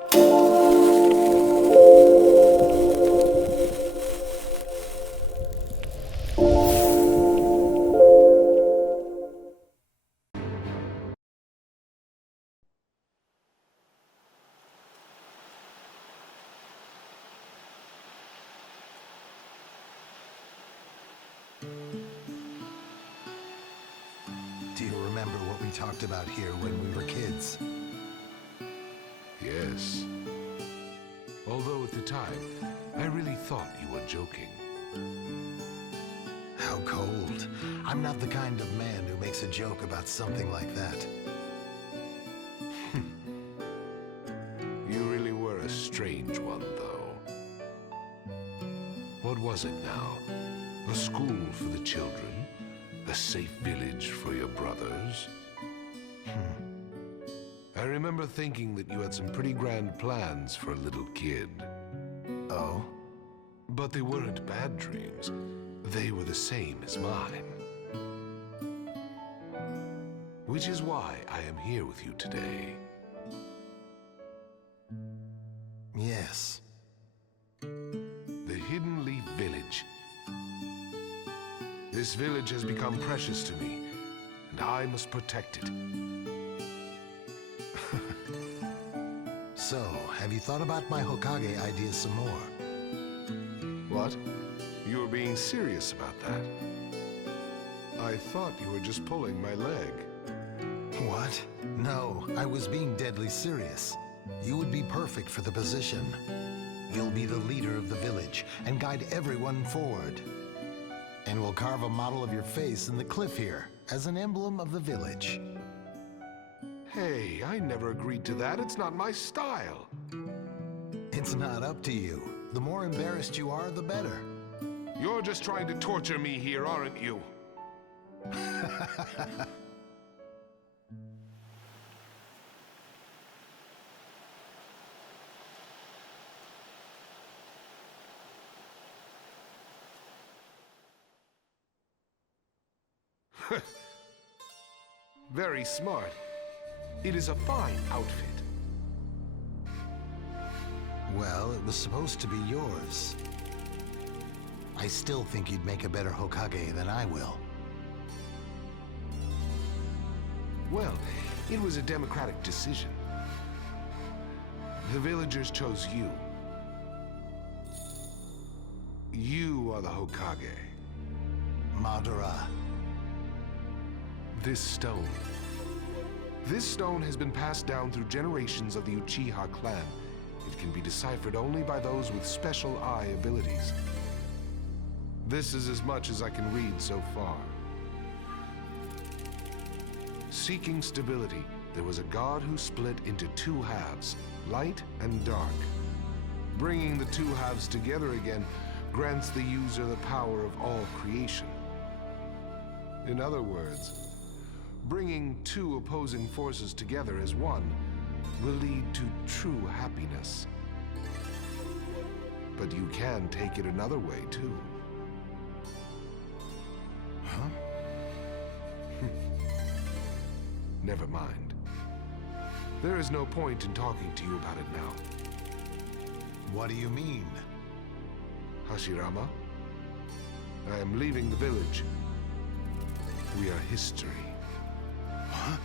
Do you remember what we talked about here when we were kids? Yes. Although at the time, I really thought you were joking. How cold. I'm not the kind of man who makes a joke about something like that. You really were a strange one, though. What was it now? A school for the children? A safe village for your brothers? I remember thinking that you had some pretty grand plans for a little kid. Oh? But they weren't bad dreams. They were the same as mine. Which is why I am here with you today. Yes. The Hidden Leaf Village. This village has become precious to me, and I must protect it. So, have you thought about my Hokage idea some more? What? You were being serious about that? I thought you were just pulling my leg. What? No, I was being deadly serious. You would be perfect for the position. You'll be the leader of the village and guide everyone forward. And we'll carve a model of your face in the cliff here as an emblem of the village. Hey, I never agreed to that. It's not my style. It's not up to you. The more embarrassed you are, the better. You're just trying to torture me here, aren't you? Very smart. It is a fine outfit. Well, it was supposed to be yours. I still think you'd make a better Hokage than I will. Well, it was a democratic decision. The villagers chose you. You are the Hokage. Madara. This stone. This stone has been passed down through generations of the Uchiha clan. It can be deciphered only by those with special eye abilities. This is as much as I can read so far. Seeking stability, there was a god who split into two halves, light and dark. Bringing the two halves together again grants the user the power of all creation. In other words, bringing two opposing forces together as one will lead to true happiness. But you can take it another way, too. Huh? Never mind. There is no point in talking to you about it now. What do you mean? Hashirama, I am leaving the village. We are history. Huh?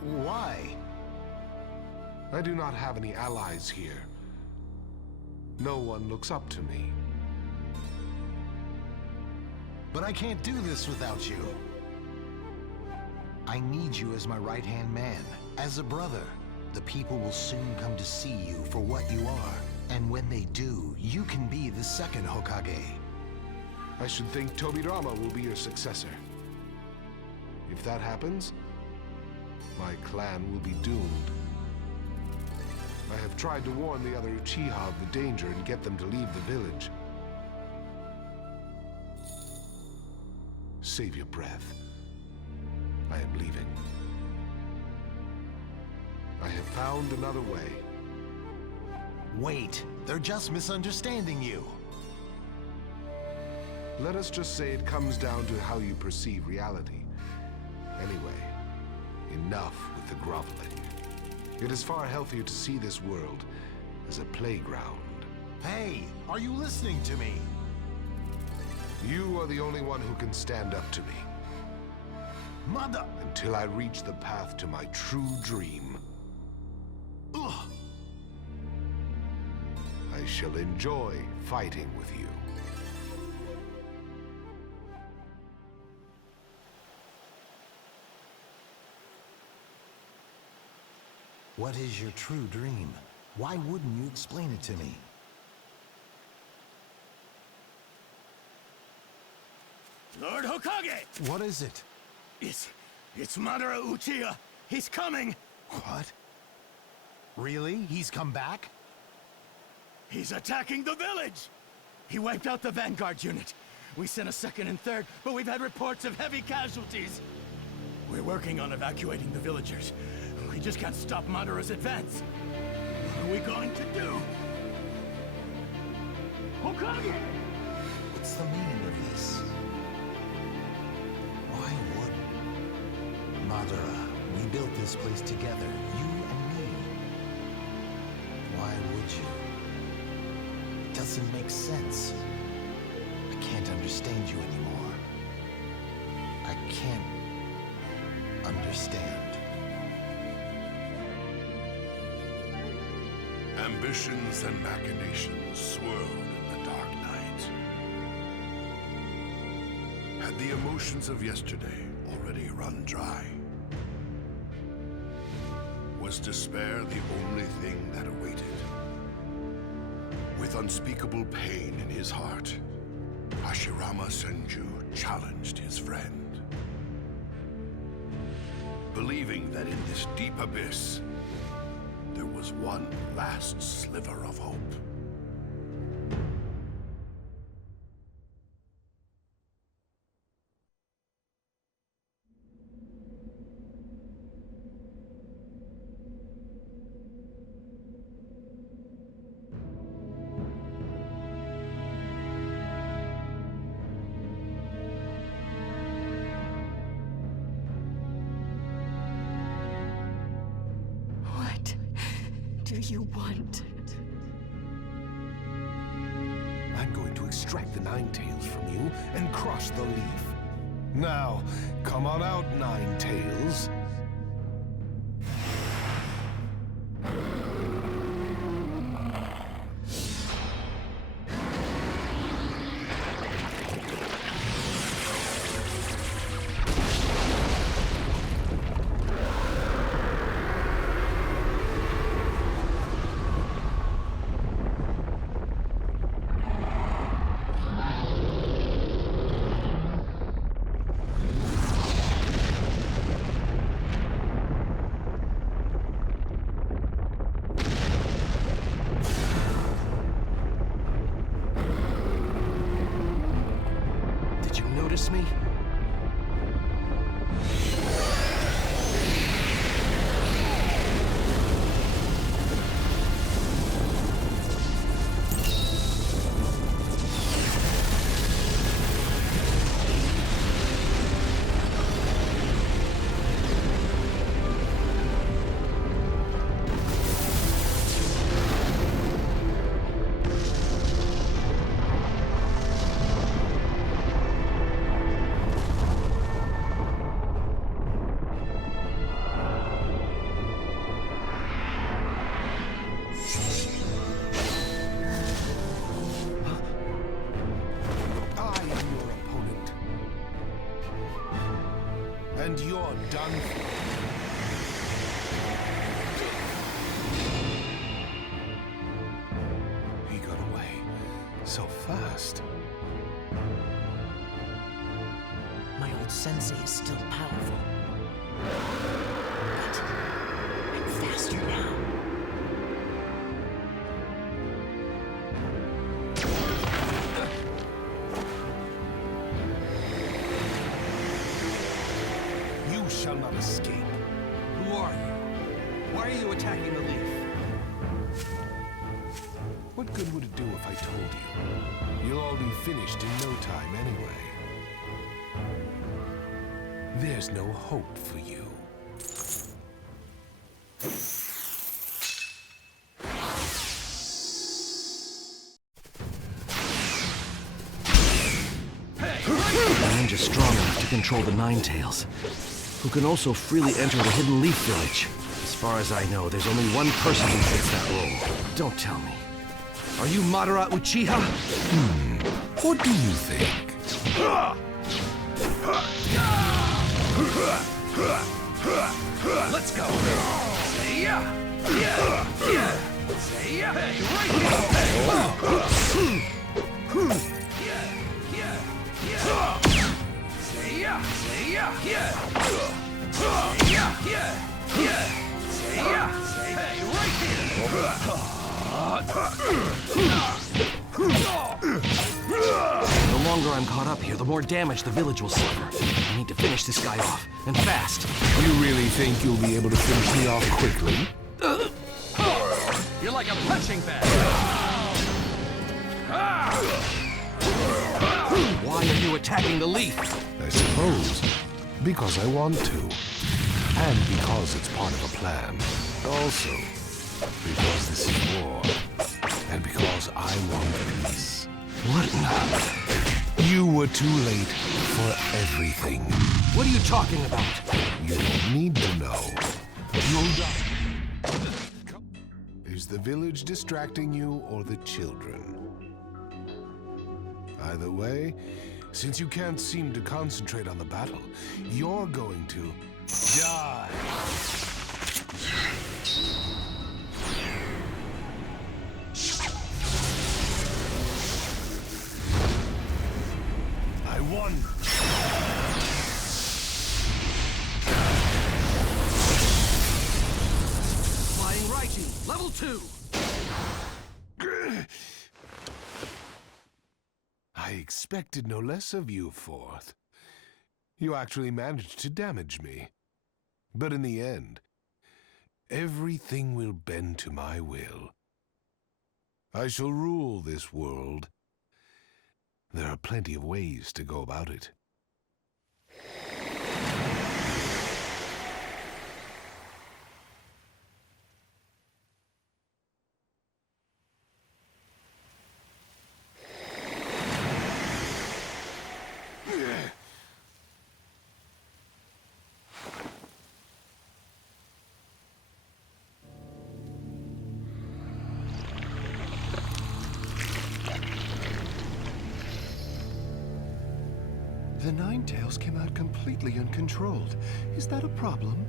Why? I do not have any allies here. No one looks up to me. But I can't do this without you. I need you as my right-hand man, as a brother. The people will soon come to see you for what you are. And when they do, you can be the second Hokage. I should think Tobirama will be your successor. If that happens, my clan will be doomed. I have tried to warn the other Uchiha of the danger and get them to leave the village. Save your breath. I am leaving. I have found another way. Wait, they're just misunderstanding you. Let us just say it comes down to how you perceive reality. Anyway, enough with the groveling. It is far healthier to see this world as a playground. Hey, are you listening to me? You are the only one who can stand up to me. Mother! Until I reach the path to my true dream. Ugh. I shall enjoy fighting with you. What is your true dream? Why wouldn't you explain it to me? Lord Hokage! What is it? It's Madara Uchiha. He's coming! What? Really? He's come back? He's attacking the village! He wiped out the Vanguard unit. We sent a second and third, but we've had reports of heavy casualties. We're working on evacuating the villagers. We just can't stop Madara's advance. What are we going to do? Hokage! What's the meaning of this? Why would... Madara, we built this place together, you and me. Why would you? It doesn't make sense. I can't understand you anymore. I can't understand. Ambitions and machinations swirled in the dark night. Had the emotions of yesterday already run dry? Was despair the only thing that awaited? With unspeakable pain in his heart, Hashirama Senju challenged his friend. Believing that in this deep abyss, there was one last sliver of hope. What do you want? I'm going to extract the Nine Tails from you and crush the leaf. Now, come on out, Nine Tails. Did you notice me? And you're done for. He got away so fast. My old sensei is still powerful. But I'm faster now. You shall not escape. Who are you? Why are you attacking the leaf? What good would it do if I told you? You'll all be finished in no time anyway. There's no hope for you. ninja strong enough to control the Nine Tails, who can also freely enter the Hidden Leaf Village. As far as I know, there's only one person who fits that role. Don't tell me. Are you Madara Uchiha? What do you think? Let's go. Say ya. Yeah. Yeah. Say ya. Hey, right here. Hey. Yeah. Yeah. Yeah. Say ya. Say ya. Yeah. Say ya. Yeah. Yeah. Say ya. Hey, right here. The longer I'm caught up here, the more damage the village will suffer. I need to finish this guy off, and fast. You really think you'll be able to finish me off quickly? You're like a punching bag. Why are you attacking the leaf? I suppose because I want to. And because it's part of a plan. Also, because this is war. And because I want peace. What now? You were too late for everything. What are you talking about? You don't need to know. You'll die. Is the village distracting you or the children? Either way, since you can't seem to concentrate on the battle, you're going to die. I won. Flying Raiju, level 2. I expected no less of you, Fourth. You actually managed to damage me. But in the end, everything will bend to my will. I shall rule this world. There are plenty of ways to go about it. The Nine Tails came out completely uncontrolled. Is that a problem?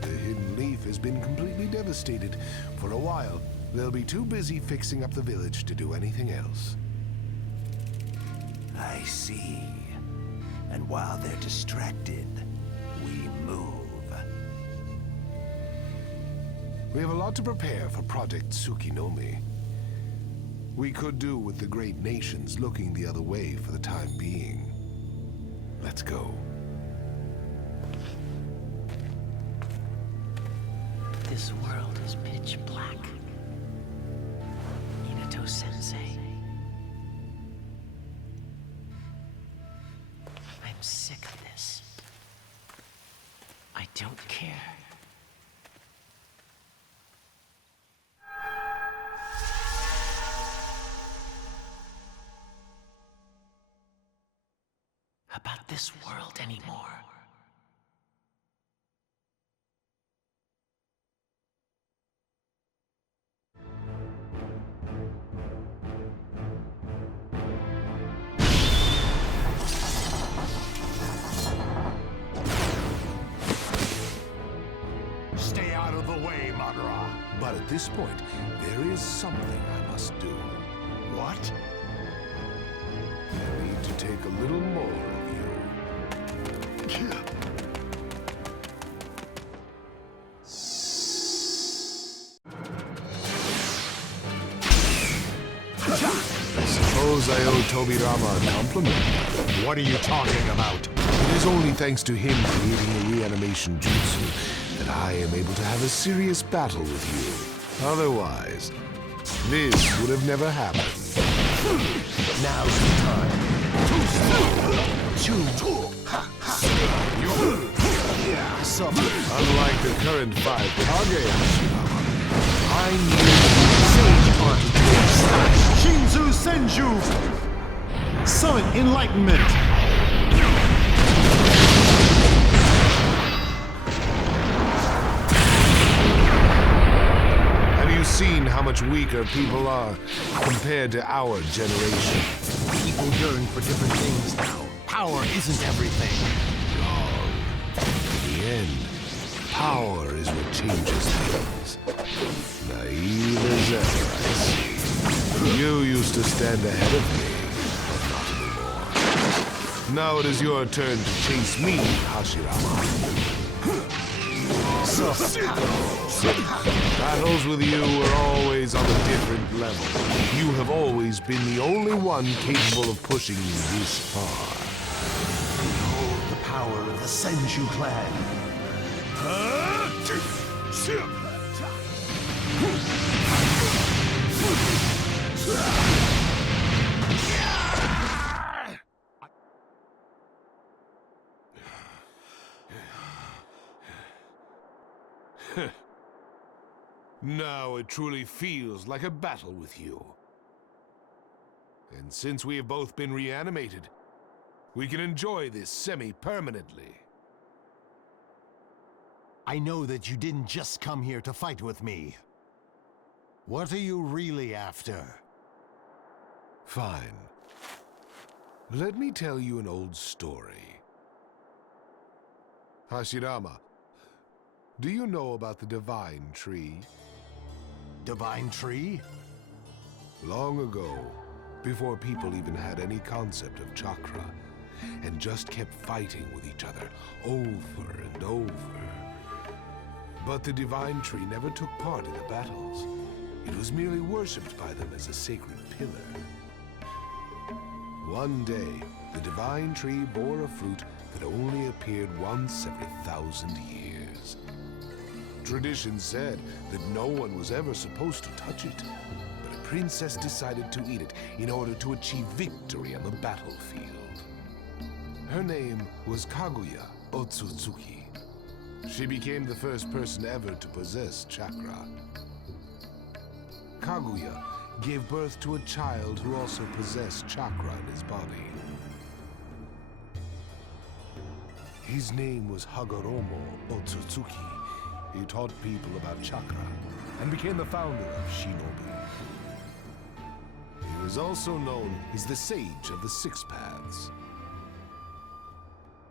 The Hidden Leaf has been completely devastated. For a while, they'll be too busy fixing up the village to do anything else. I see. And while they're distracted, we move. We have a lot to prepare for Project Tsukinome. We could do with the great nations looking the other way for the time being. Let's go. This world is pitch black. Minato-sensei. I'm sick of this. I don't care. About this world anymore. Stay out of the way, Madara. But at this point, there is something I must do. What? I need to take a little more of you. I suppose I owe Tobirama a compliment. What are you talking about? It is only thanks to him creating the reanimation jutsu that I am able to have a serious battle with you. Otherwise, this would have never happened. Now's the time. Unlike the current 5 Kage, I need Sage art, style, Shinzu Senju! Summon Enlightenment! Have you seen how much weaker people are compared to our generation? People yearn for different things now. Power isn't everything. In the end, power is what changes things. Naive as ever, I see. You used to stand ahead of me, but not anymore. Now it is your turn to chase me, Hashirama. Battles with you were always on a different level. You have always been the only one capable of pushing me this far. Behold the power of the Senju clan. Now it truly feels like a battle with you. And since we have both been reanimated, we can enjoy this semi-permanently. I know that you didn't just come here to fight with me. What are you really after? Fine. Let me tell you an old story. Hashirama, do you know about the Divine Tree? Divine Tree? Long ago, before people even had any concept of chakra, and just kept fighting with each other over and over. But the Divine Tree never took part in the battles. It was merely worshipped by them as a sacred pillar. One day, the Divine Tree bore a fruit that only appeared once every 1,000 years. Tradition said that no one was ever supposed to touch it, but a princess decided to eat it in order to achieve victory on the battlefield. Her name was Kaguya Otsutsuki. She became the first person ever to possess chakra. Kaguya gave birth to a child who also possessed chakra in his body. His name was Hagoromo Otsutsuki. He taught people about chakra and became the founder of Shinobi. He was also known as the Sage of the Six Paths.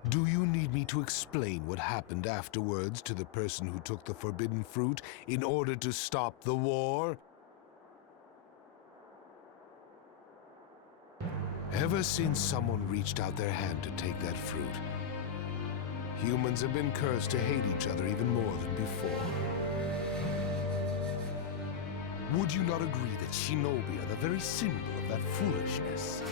Do you need me to explain what happened afterwards to the person who took the forbidden fruit in order to stop the war? Ever since someone reached out their hand to take that fruit, humans have been cursed to hate each other even more than before. Would you not agree that Shinobi are the very symbol of that foolishness?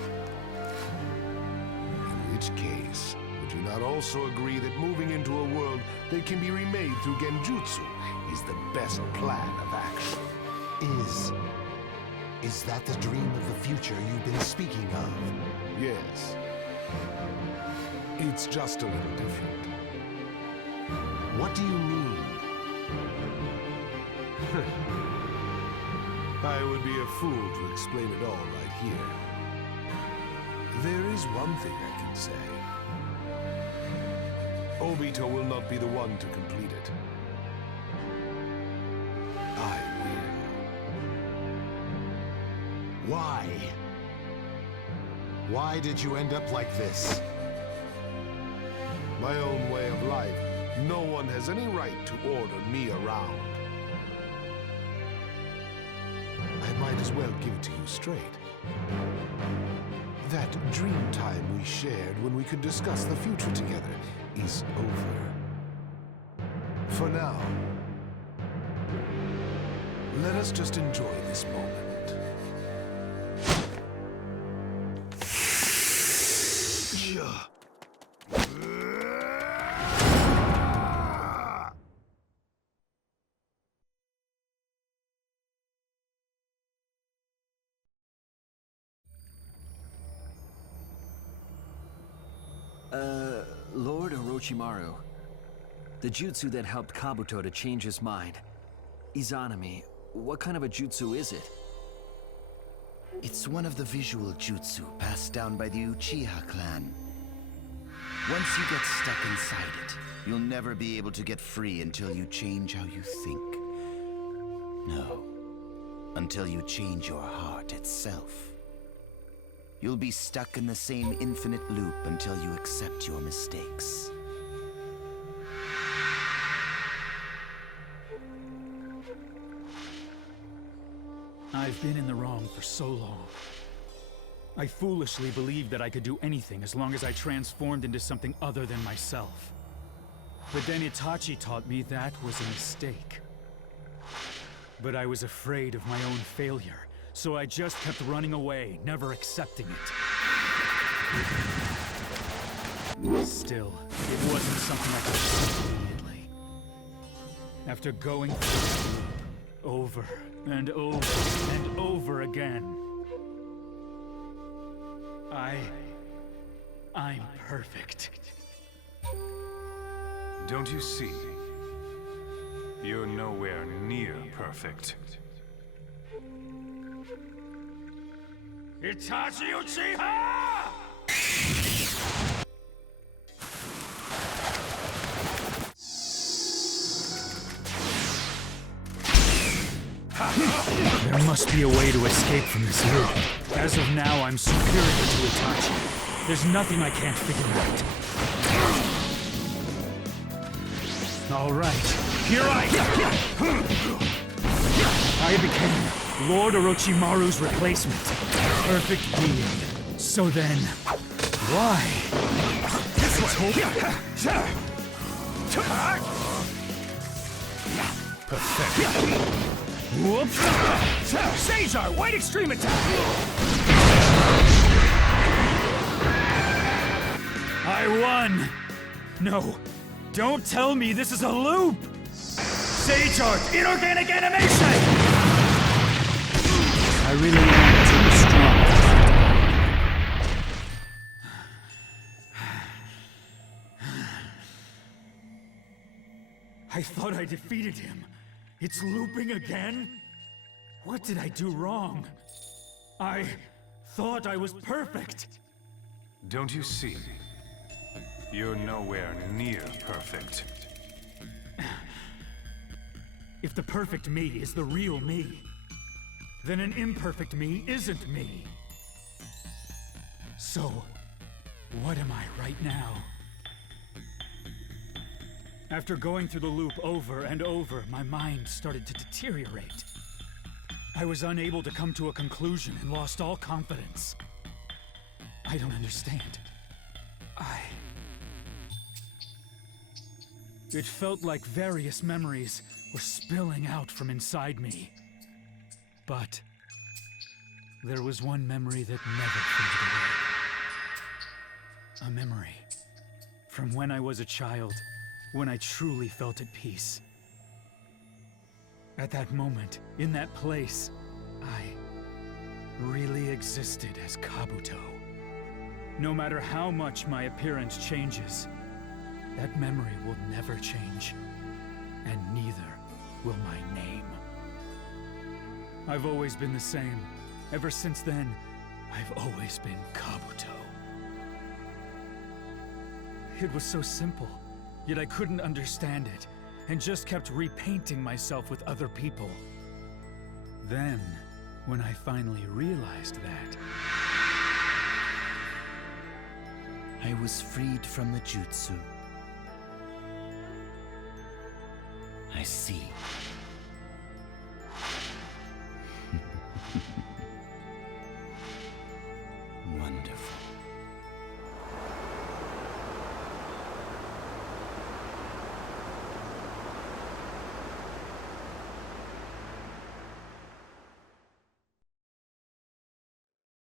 In which case, would you not also agree that moving into a world that can be remade through Genjutsu is the best plan of action? Is that the dream of the future you've been speaking of? Yes. It's just a little different. What do you mean? I would be a fool to explain it all right here. There is one thing I can say. Obito will not be the one to complete it. I will. Why? Why did you end up like this? My own way of life. No one has any right to order me around. I might as well give it to you straight. That dream time we shared when we could discuss the future together is over. For now, let us just enjoy this moment. Lord Orochimaru, the jutsu that helped Kabuto to change his mind. Izanami, what kind of a jutsu is it? It's one of the visual jutsu passed down by the Uchiha clan. Once you get stuck inside it, you'll never be able to get free until you change how you think. No, until you change your heart itself. You'll be stuck in the same infinite loop until you accept your mistakes. I've been in the wrong for so long. I foolishly believed that I could do anything as long as I transformed into something other than myself. But then Itachi taught me that was a mistake. But I was afraid of my own failure, so I just kept running away, never accepting it. Still, it wasn't something I could accept immediately. After going through it over and over and over again, I'm perfect. Don't you see? You're nowhere near perfect. Itachi Uchiha! There must be a way to escape from this loop. As of now, I'm superior to Itachi. There's nothing I can't figure out. All right, here I became Lord Orochimaru's replacement. Perfect being. So then, why? Let's hope. Perfect. Whoops! Caesar, white extreme attack! I won! No, don't tell me this is a loop! Sage Art, inorganic animation! I really am too strong. I thought I defeated him. It's looping again? What did I do wrong? I thought I was perfect. Don't you see? You're nowhere near perfect. If the perfect me is the real me, then an imperfect me isn't me. So, what am I right now? After going through the loop over and over, my mind started to deteriorate. I was unable to come to a conclusion and lost all confidence. I don't understand. It felt like various memories were spilling out from inside me. But there was one memory that never faded away. A memory from when I was a child, when I truly felt at peace. At that moment, in that place, I really existed as Kabuto. No matter how much my appearance changes, that memory will never change, and neither will my name. I've always been the same. Ever since then, I've always been Kabuto. It was so simple, yet I couldn't understand it, and just kept repainting myself with other people. Then, when I finally realized that, I was freed from the jutsu. I see.